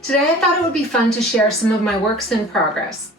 Today I thought it would be fun to share some of my works in progress.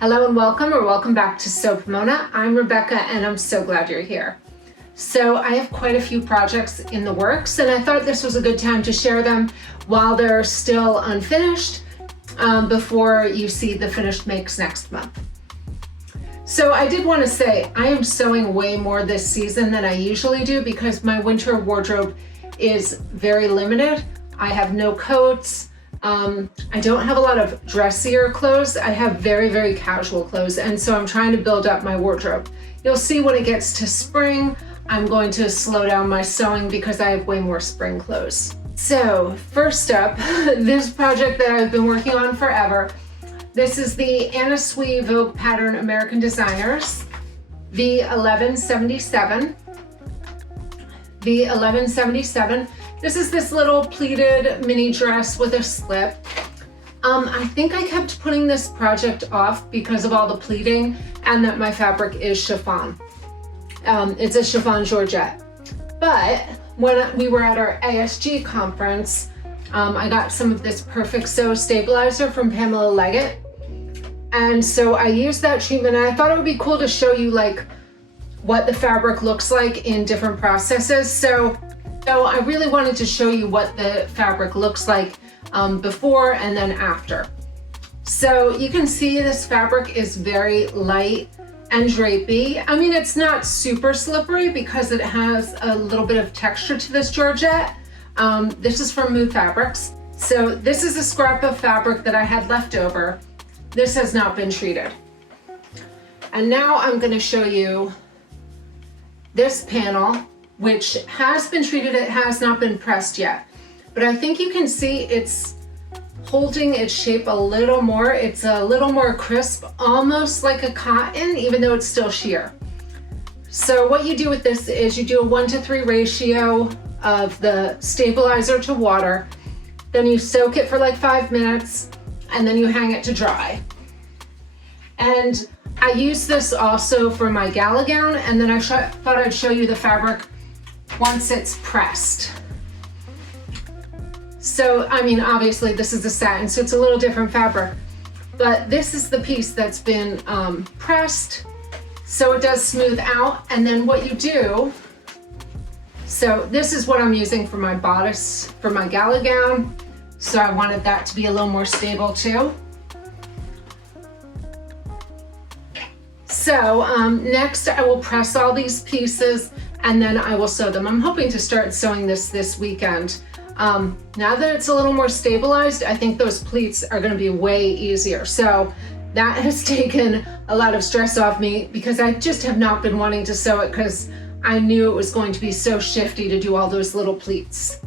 Hello and welcome, or welcome back to Sew Pomona. I'm Rebecca and I'm so glad you're here. So I have quite a few projects in the works and I thought this was a good time to share them while they're still unfinished before you see the finished makes next month. So I did want to say I am sewing way more this season than I usually do because my winter wardrobe is very limited. I have no coats. I don't have a lot of dressier clothes. I have very, very casual clothes. And so I'm trying to build up my wardrobe. You'll see when it gets to spring, I'm going to slow down my sewing because I have way more spring clothes. So first up, this project that I've been working on forever. This is the Anna Sui Vogue Pattern American Designers, V1177. V1177. This is this little pleated mini dress with a slip. I think I kept putting this project off because of all the pleating and that my fabric is chiffon. It's a chiffon Georgette. But when we were at our ASG conference, I got some of this Perfect Sew stabilizer from Pamela Leggett. And so I used that treatment and I thought it would be cool to show you like what the fabric looks like in different processes. So I really wanted to show you what the fabric looks like before and then after. So you can see this fabric is very light and drapey. I mean, it's not super slippery because it has a little bit of texture to this Georgette. This is from Mood Fabrics. So this is a scrap of fabric that I had left over. This has not been treated. And now I'm going to show you this panel, which has been treated. It has not been pressed yet, but I think you can see it's holding its shape a little more. It's a little more crisp, almost like a cotton, even though it's still sheer. So what you do with this is you do a 1:3 ratio of the stabilizer to water, then you soak it for like 5 minutes, and then you hang it to dry. And I use this also for my gala gown, and then I thought I'd show you the fabric once it's pressed. So, I mean, obviously this is a satin, so it's a little different fabric, but this is the piece that's been pressed, so it does smooth out. And then what you do, so this is what I'm using for my bodice, for my gala gown. So I wanted that to be a little more stable too. So next I will press all these pieces and then I will sew them. I'm hoping to start sewing this weekend. Now that it's a little more stabilized, I think those pleats are going to be way easier. So that has taken a lot of stress off me because I just have not been wanting to sew it because I knew it was going to be so shifty to do all those little pleats.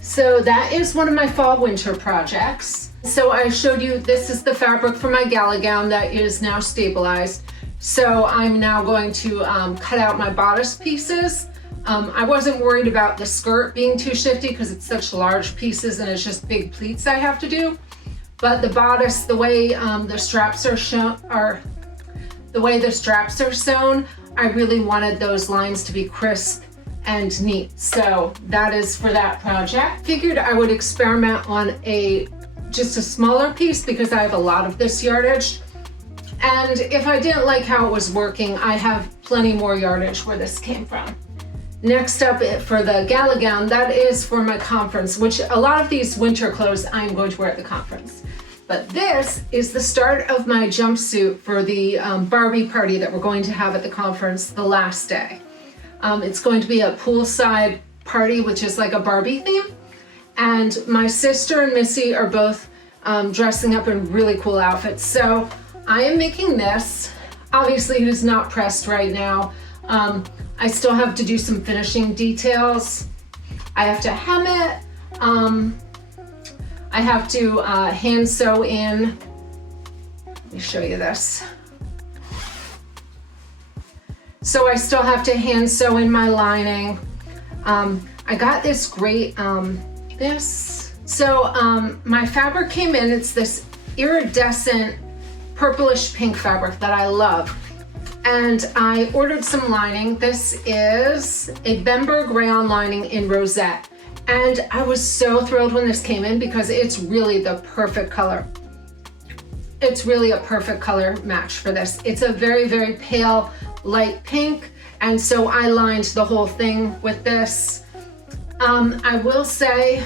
So that is one of my fall winter projects. So I showed you, this is the fabric for my gala gown that is now stabilized. So I'm now going to cut out my bodice pieces. I wasn't worried about the skirt being too shifty because it's such large pieces and it's just big pleats I have to do. But the bodice, the way the straps are sewn, I really wanted those lines to be crisp and neat. So that is for that project. Figured I would experiment on just a smaller piece because I have a lot of this yardage. And if I didn't like how it was working, I have plenty more yardage where this came from. Next up for the gala gown, that is for my conference, which a lot of these winter clothes I'm going to wear at the conference. But this is the start of my jumpsuit for the Barbie party that we're going to have at the conference the last day. It's going to be a poolside party, which is like a Barbie theme. And my sister and Missy are both dressing up in really cool outfits. So I am making this. Obviously it is not pressed right now. I still have to do some finishing details. I have to hem it. I have to hand sew in. Let me show you this. So I still have to hand sew in my lining. I got this great, my fabric came in, it's this iridescent purplish pink fabric that I love. And I ordered some lining. This is a Bemberg rayon lining in rosette. And I was so thrilled when this came in because it's really the perfect color. It's really a perfect color match for this. It's a very, very pale light pink. And so I lined the whole thing with this. I will say,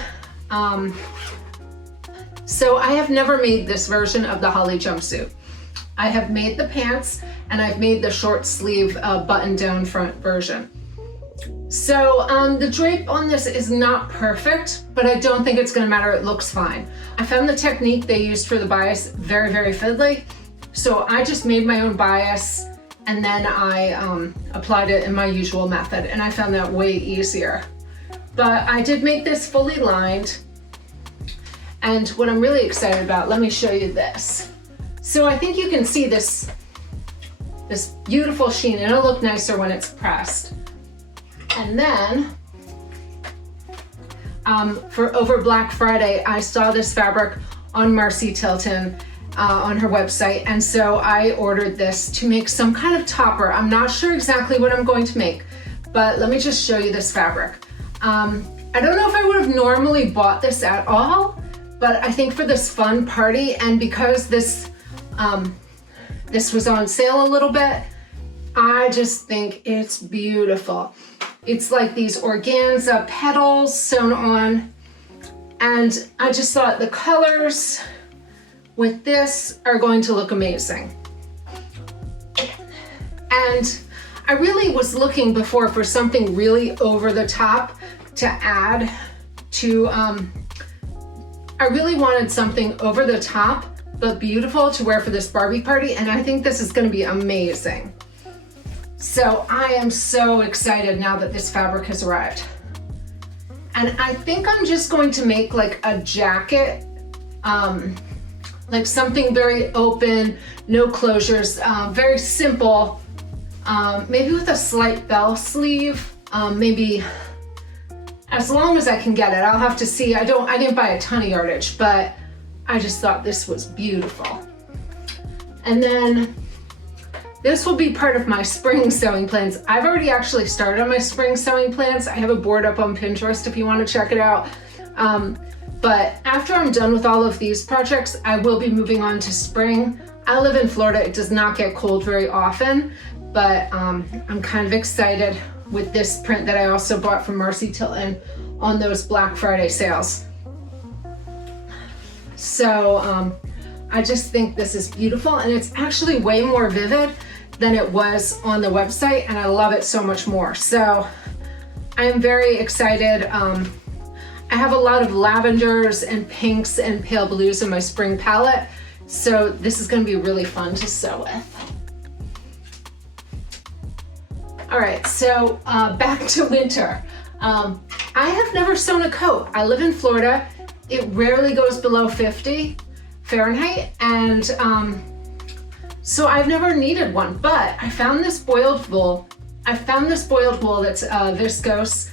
so I have never made this version of the holly jumpsuit. I have made the pants and I've made the short sleeve button down front version. So the drape on this is not perfect, but I don't think it's gonna matter, it looks fine. I found the technique they used for the bias very, very fiddly. So I just made my own bias and then I applied it in my usual method, and I found that way easier. But I did make this fully lined. And what I'm really excited about, let me show you this. So I think you can see this beautiful sheen, and it'll look nicer when it's pressed. And then for over Black Friday, I saw this fabric on Marcy Tilton on her website. And so I ordered this to make some kind of topper. I'm not sure exactly what I'm going to make, but let me just show you this fabric. I don't know if I would have normally bought this at all, but I think for this fun party, and because this was on sale a little bit, I just think it's beautiful. It's like these organza petals sewn on, and I just thought the colors with this are going to look amazing. And I really was looking before for something really over the top to add to, I really wanted something over the top but beautiful to wear for this Barbie party, and I think this is going to be amazing. So I am so excited now that this fabric has arrived. And I think I'm just going to make like a jacket, like something very open, no closures, very simple, maybe with a slight bell sleeve, maybe as long as I can get it. I'll have to see. I didn't buy a ton of yardage, but I just thought this was beautiful. And then this will be part of my spring sewing plans. I've already actually started on my spring sewing plans. I have a board up on Pinterest if you want to check it out. But after I'm done with all of these projects, I will be moving on to spring. I live in Florida. It does not get cold very often, but I'm kind of excited with this print that I also bought from Marcy Tilton on those Black Friday sales. So I just think this is beautiful, and it's actually way more vivid than it was on the website, and I love it so much more. So I am very excited. I have a lot of lavenders and pinks and pale blues in my spring palette, so this is going to be really fun to sew with. All right, so back to winter. I have never sewn a coat. I live in Florida. It rarely goes below 50 Fahrenheit, and so I've never needed one, but I found this boiled wool. That's viscose.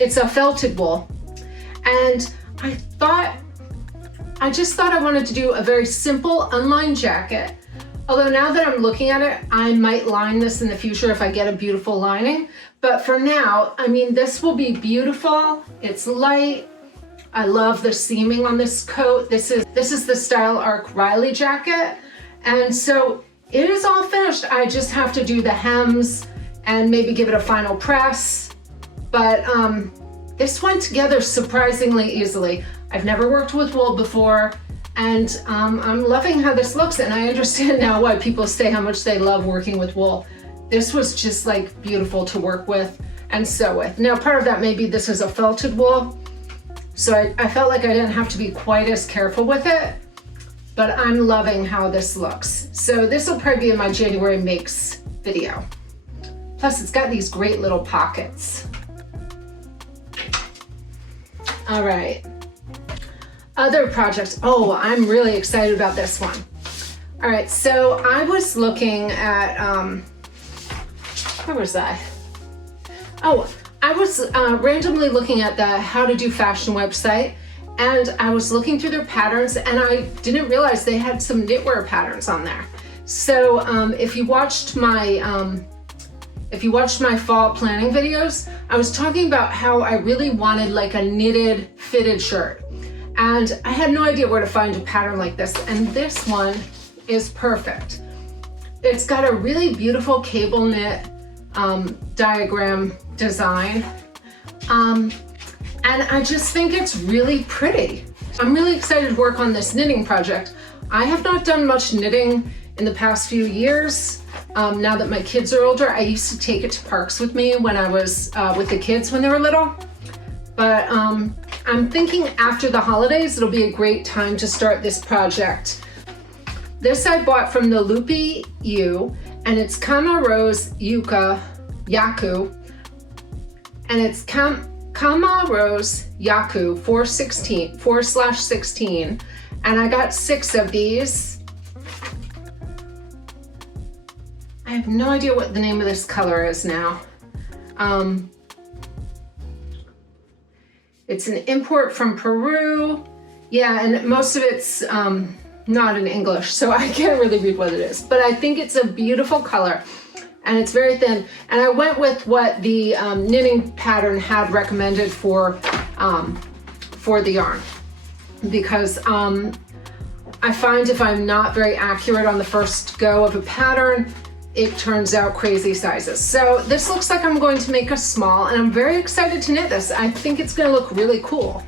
It's a felted wool, and I just thought I wanted to do a very simple unlined jacket. Although now that I'm looking at it, I might line this in the future if I get a beautiful lining. But for now, I mean, this will be beautiful. It's light. I love the seaming on this coat. This is the Style Arc Riley jacket. And so it is all finished. I just have to do the hems and maybe give it a final press. But this went together surprisingly easily. I've never worked with wool before, and I'm loving how this looks, and I understand now why people say how much they love working with wool. This was just like beautiful to work with and sew with. Now part of that maybe this is a felted wool, so I felt like I didn't have to be quite as careful with it, but I'm loving how this looks. So this will probably be in my January makes video. Plus it's got these great little pockets. All right, other projects. Oh, I'm really excited about this one. All right, so I was looking at, where was I? Oh, I was randomly looking at the How to Do Fashion website, and I was looking through their patterns, and I didn't realize they had some knitwear patterns on there. So if you watched my if you watched my fall planning videos, I was talking about how I really wanted like a knitted fitted shirt. And I had no idea where to find a pattern like this. And this one is perfect. It's got a really beautiful cable knit diagram design. And I just think it's really pretty. I'm really excited to work on this knitting project. I have not done much knitting in the past few years. Now that my kids are older, I used to take it to parks with me when I was with the kids when they were little. But I'm thinking after the holidays, it'll be a great time to start this project. This I bought from the Loopy U, and it's Kama Rose Yaku, and it's Kama Rose Yaku 4/16, and I got 6 of these. I have no idea what the name of this color is now. It's an import from Peru. Yeah, and most of it's not in English, so I can't really read what it is. But I think it's a beautiful color, and it's very thin. And I went with what the knitting pattern had recommended for the yarn, because I find if I'm not very accurate on the first go of a pattern, it turns out crazy sizes. So this looks like I'm going to make a small, and I'm very excited to knit this. I think it's gonna look really cool.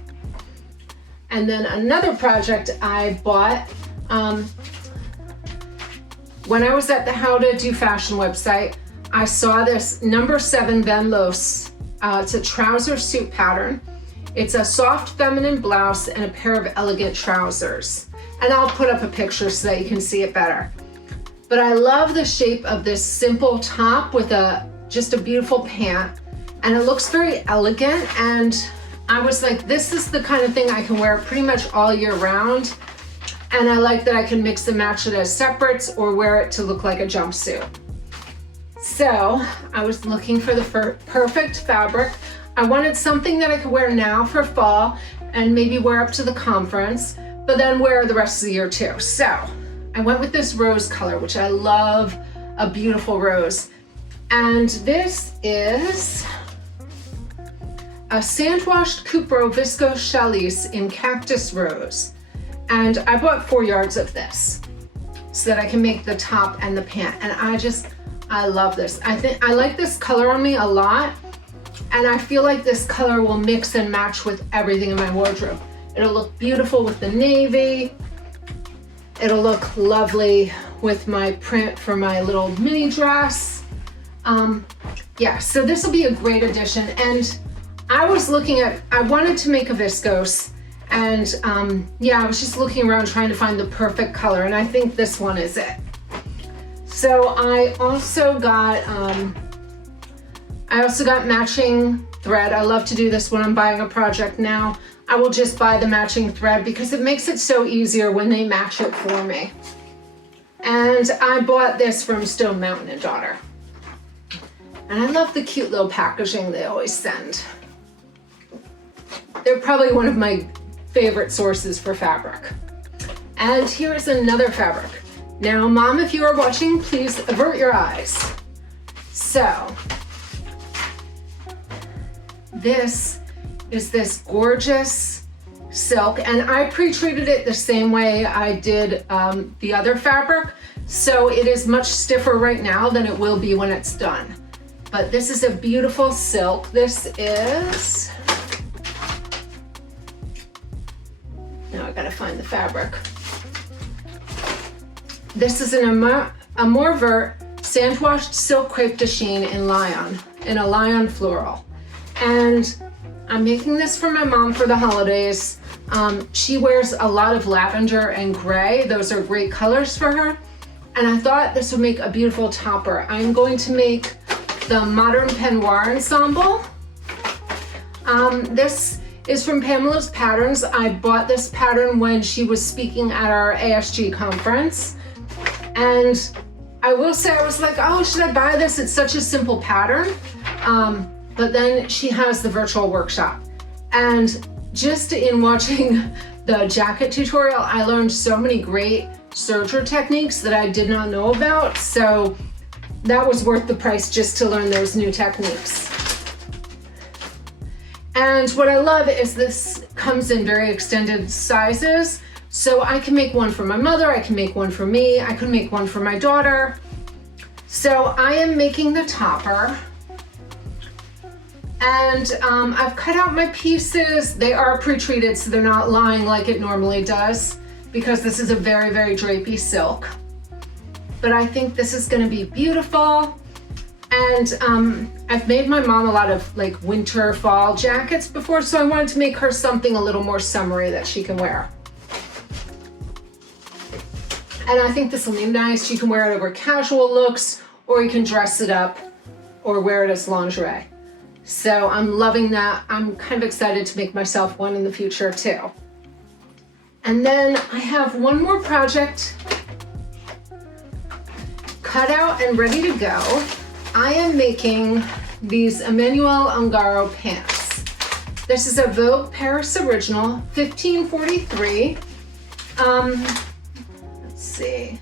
And then another project I bought, when I was at the How to Do Fashion website, I saw this number 7 Ben Los. It's a trouser suit pattern. It's a soft feminine blouse and a pair of elegant trousers. And I'll put up a picture so that you can see it better. But I love the shape of this simple top with just a beautiful pant, and it looks very elegant. And I was like, this is the kind of thing I can wear pretty much all year round. And I like that I can mix and match it as separates or wear it to look like a jumpsuit. So I was looking for the perfect fabric. I wanted something that I could wear now for fall and maybe wear up to the conference, but then wear the rest of the year too. So I went with this rose color, which I love, a beautiful rose. And this is a sand-washed Cupro Viscose Challis in Cactus Rose. And I bought 4 yards of this so that I can make the top and the pant. And I love this. I like this color on me a lot. And I feel like this color will mix and match with everything in my wardrobe. It'll look beautiful with the navy. It'll look lovely with my print for my little mini dress. Yeah, so this will be a great addition. And I wanted to make a viscose, and yeah, I was just looking around trying to find the perfect color, and I think this one is it. So I also got matching thread. I love to do this when I'm buying a project now. I will just buy the matching thread because it makes it so easier when they match it for me. And I bought this from Stonemountain and Daughter. And I love the cute little packaging they always send. They're probably one of my favorite sources for fabric. And here is another fabric. Now, Mom, if you are watching, please avert your eyes. So, this is this gorgeous silk, and I pre-treated it the same way I did the other fabric, so it is much stiffer right now than it will be when it's done. But this is a beautiful silk. This is, now I gotta find the fabric. This is an Amour Vert sand-washed silk crepe de chine in a Lion floral. And I'm making this for my mom for the holidays. She wears a lot of lavender and gray. Those are great colors for her. And I thought this would make a beautiful topper. I'm going to make the Modern Peignoir Ensemble. This is from Pamela's Patterns. I bought this pattern when she was speaking at our ASG conference. And I will say, I was like, oh, should I buy this? It's such a simple pattern. But then she has the virtual workshop. And just in watching the jacket tutorial, I learned so many great serger techniques that I did not know about. So that was worth the price just to learn those new techniques. And what I love is this comes in very extended sizes. So I can make one for my mother, I can make one for me, I could make one for my daughter. So I am making the topper. And I've cut out my pieces. They are pre-treated, so they're not lying like it normally does, because this is a very, very drapey silk. But I think this is gonna be beautiful. And I've made my mom a lot of like winter, fall jackets before, so I wanted to make her something a little more summery that she can wear. And I think this will be nice. You can wear it over casual looks, or you can dress it up or wear it as lingerie. So I'm loving that. I'm kind of excited to make myself one in the future too. And then I have one more project cut out and ready to go. I am making these Emmanuel Ungaro pants. This is a Vogue Paris original, 1543. Let's see.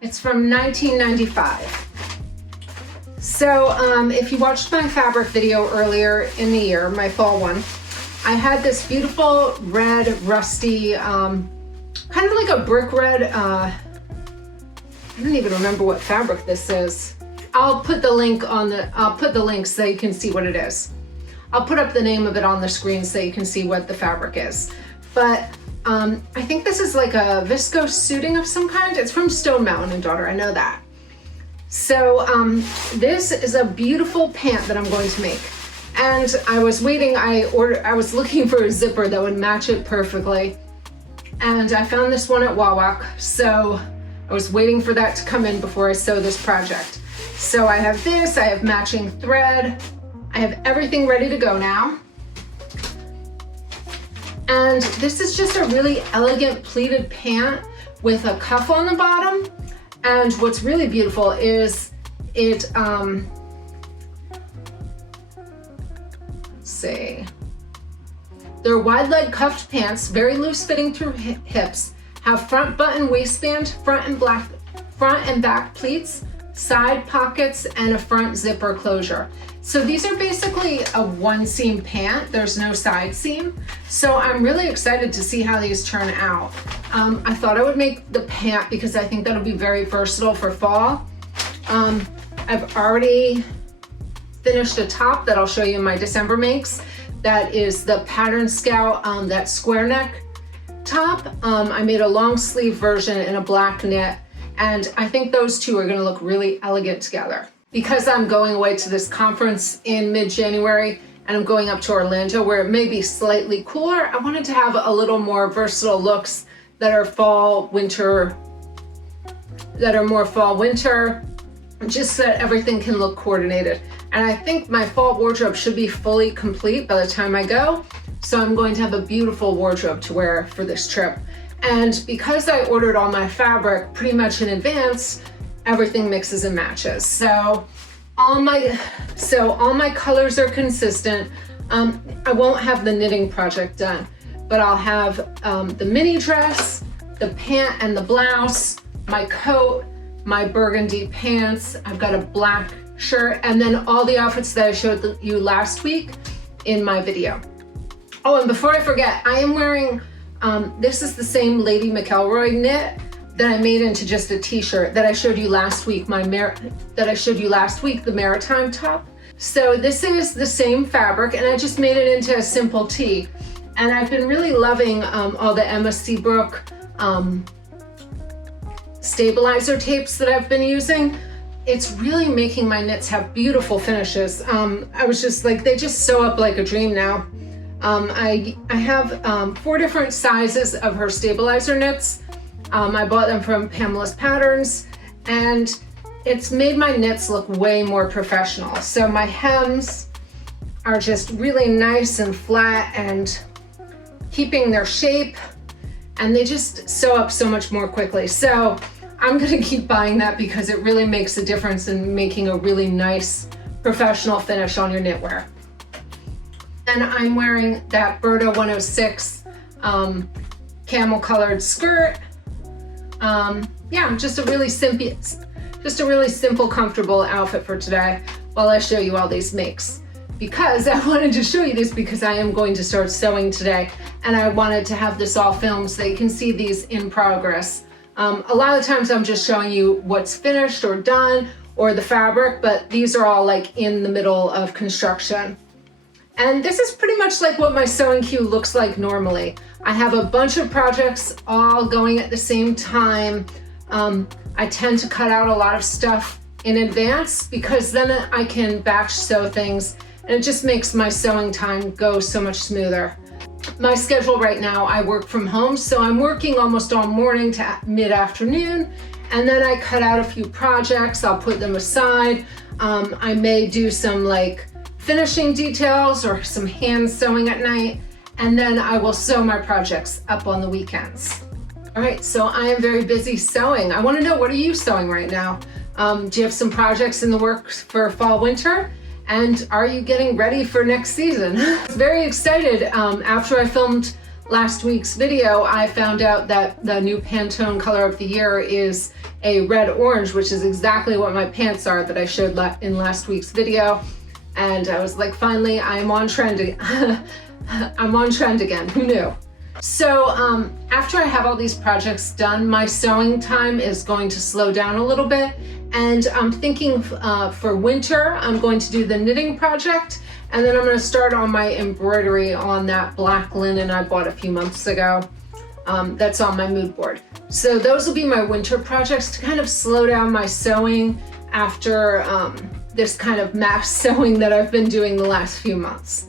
It's from 1995. So if you watched my fabric video earlier in the year, my fall one, I had this beautiful red, rusty, kind of like a brick red, I don't even remember what fabric this is. I'll put the link so you can see what it is. I'll put up the name of it on the screen so you can see what the fabric is. But I think this is like a viscose suiting of some kind. It's from Stonemountain and Daughter, I know that. So this is a beautiful pant that I'm going to make. And I was waiting, I was looking for a zipper that would match it perfectly. And I found this one at Wawak. So I was waiting for that to come in before I sew this project. So I have this, I have matching thread. I have everything ready to go now. And this is just a really elegant pleated pant with a cuff on the bottom. And what's really beautiful is it, let's see. They're wide leg cuffed pants, very loose fitting through hips, have front button waistband, front and back pleats, side pockets, and a front zipper closure. So these are basically a one seam pant. There's no side seam. So I'm really excited to see how these turn out. I thought I would make the pant because I think that'll be very versatile for fall. I've already finished a top that I'll show you in my December makes. That is the Pattern Scout, that square neck top. I made a long sleeve version in a black knit, and I think those two are gonna look really elegant together. Because I'm going away to this conference in mid-January and I'm going up to Orlando where it may be slightly cooler, I wanted to have a little more versatile looks that are fall, winter, that are more fall, winter, just so that everything can look coordinated. And I think my fall wardrobe should be fully complete by the time I go. So I'm going to have a beautiful wardrobe to wear for this trip. And because I ordered all my fabric pretty much in advance, everything mixes and matches. So all my colors are consistent. I won't have the knitting project done, but I'll have the mini dress, the pant and the blouse, my coat, my burgundy pants. I've got a black shirt, and then all the outfits that I showed you last week in my video. Oh, and before I forget, I am wearing, this is the same Lady McElroy knit that I made into just a t-shirt that I showed you last week, the Maritime top. So this is the same fabric, and I just made it into a simple tee. And I've been really loving all the Emma Seabrook stabilizer tapes that I've been using. It's really making my knits have beautiful finishes. I was just like, they just sew up like a dream now. I have 4 different sizes of her stabilizer knits. I bought them from Pamela's Patterns, and it's made my knits look way more professional. So my hems are just really nice and flat and keeping their shape, and they just sew up so much more quickly. So I'm gonna keep buying that because it really makes a difference in making a really nice professional finish on your knitwear. And I'm wearing that Berta 106 camel colored skirt. yeah, just a really simple, comfortable outfit for today while I show you all these makes. Because I wanted to show you this because I am going to start sewing today, and I wanted to have this all filmed so you can see these in progress. A lot of times I'm just showing you what's finished or done or the fabric, but these are all like in the middle of construction. And this is pretty much like what my sewing queue looks like normally. I have a bunch of projects all going at the same time. I tend to cut out a lot of stuff in advance because then I can batch sew things, and it just makes my sewing time go so much smoother. My schedule right now, I work from home, so I'm working almost all morning to mid-afternoon, and then I cut out a few projects, I'll put them aside. I may do some like finishing details or some hand sewing at night, and then I will sew my projects up on the weekends. All right, so I am very busy sewing. I want to know, what are you sewing right now? Do you have some projects in the works for fall, winter? And are you getting ready for next season? I was very excited. After I filmed last week's video, I found out that the new Pantone color of the year is a red orange, which is exactly what my pants are that I showed in last week's video. And I was like, finally, I'm on trend. I'm on trend again. Who knew? So after I have all these projects done, my sewing time is going to slow down a little bit. And I'm thinking for winter, I'm going to do the knitting project, and then I'm going to start on my embroidery on that black linen I bought a few months ago. That's on my mood board. So those will be my winter projects to kind of slow down my sewing after this kind of mass sewing that I've been doing the last few months.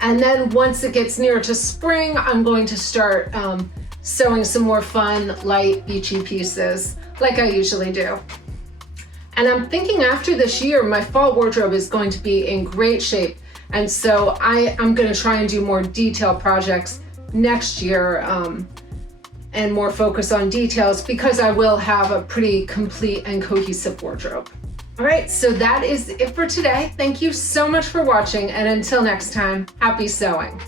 And then once it gets near to spring, I'm going to start sewing some more fun, light, beachy pieces like I usually do. And I'm thinking after this year, my fall wardrobe is going to be in great shape. And so I'm going to try and do more detail projects next year and more focus on details because I will have a pretty complete and cohesive wardrobe. All right, so that is it for today. Thank you so much for watching, and until next time, happy sewing.